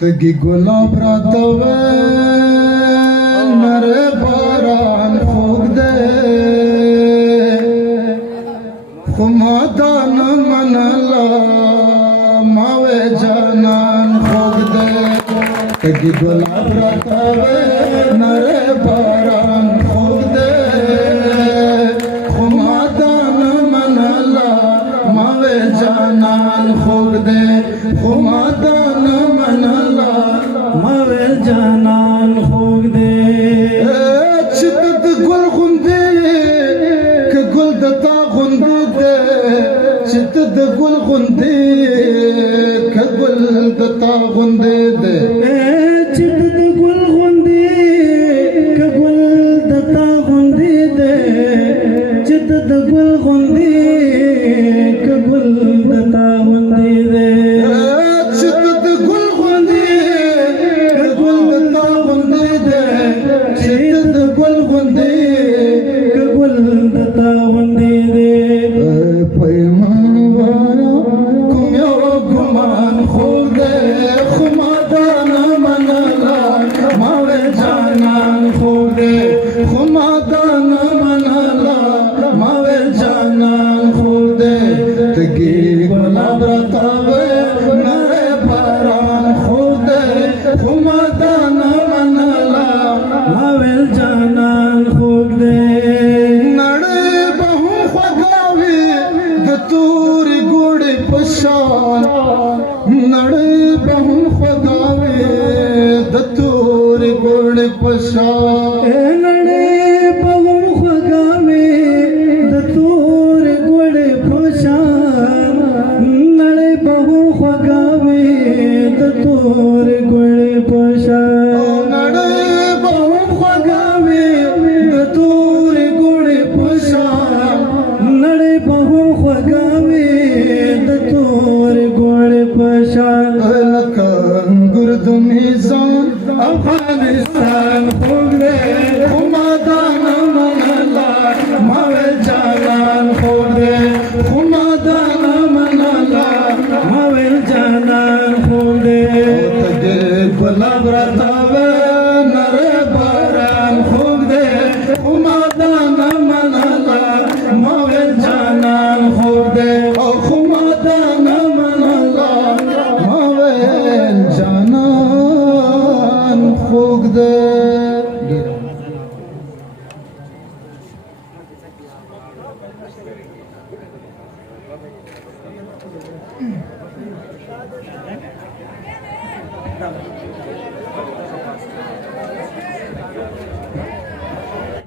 تگی گلاب را توه نر باران خوگ ده خمادان منلا ماوے جانان خوگ ده تگی گلاب را توه نر باران خوگ ده خمادان منلا ماوے جانان خوگ ده خمادان منلا ماوے جانان خوگ دے چتد گل غندے کہ گل دتا غندے دے چتد گل غندے کہ گل دتا غندے دے چتد گل غندے کہ گل دتا غندے دے چتد گل غندے کہ گل دتا غندے دے چتد گل غندے کہ گل دتا غندے دے چتد گل غندے کہ گل دتا غندے دے پیمان والا کمیو گمان خوگ دے خمادان منلا ماوے جانان خوگ دے خمادان منلا ماوے جانان خوگ دے تگی گلاب رتاوے نرے باران خوگ دے خمادان منلا ماوے جانان خوگ دے نڑے بہو خگاوی دتوری گوڑی پشان نڑے بہو خگاوی دتوری گوڑی پشان نڑے پغم خگاوے دتور گوڑے پوشان نڑے پغم خگاوے دتور گوڑے پوشان نڑے بہو خگاوی دتوری گوڑی پشان نڑے پغم خگاوے دتور گوڑے پوشان لکن گرد میزان افغانستان خوگ دے خمادان منلا ماوے جانان خوگ دے خمادان منلا ماوے جانان خوگ دے تگے گلاب رتاوے نرے باران خوگ دے خمادان منلا ماوے جانان خوگ دے خمادان منلا ماوے جانان خوگ دے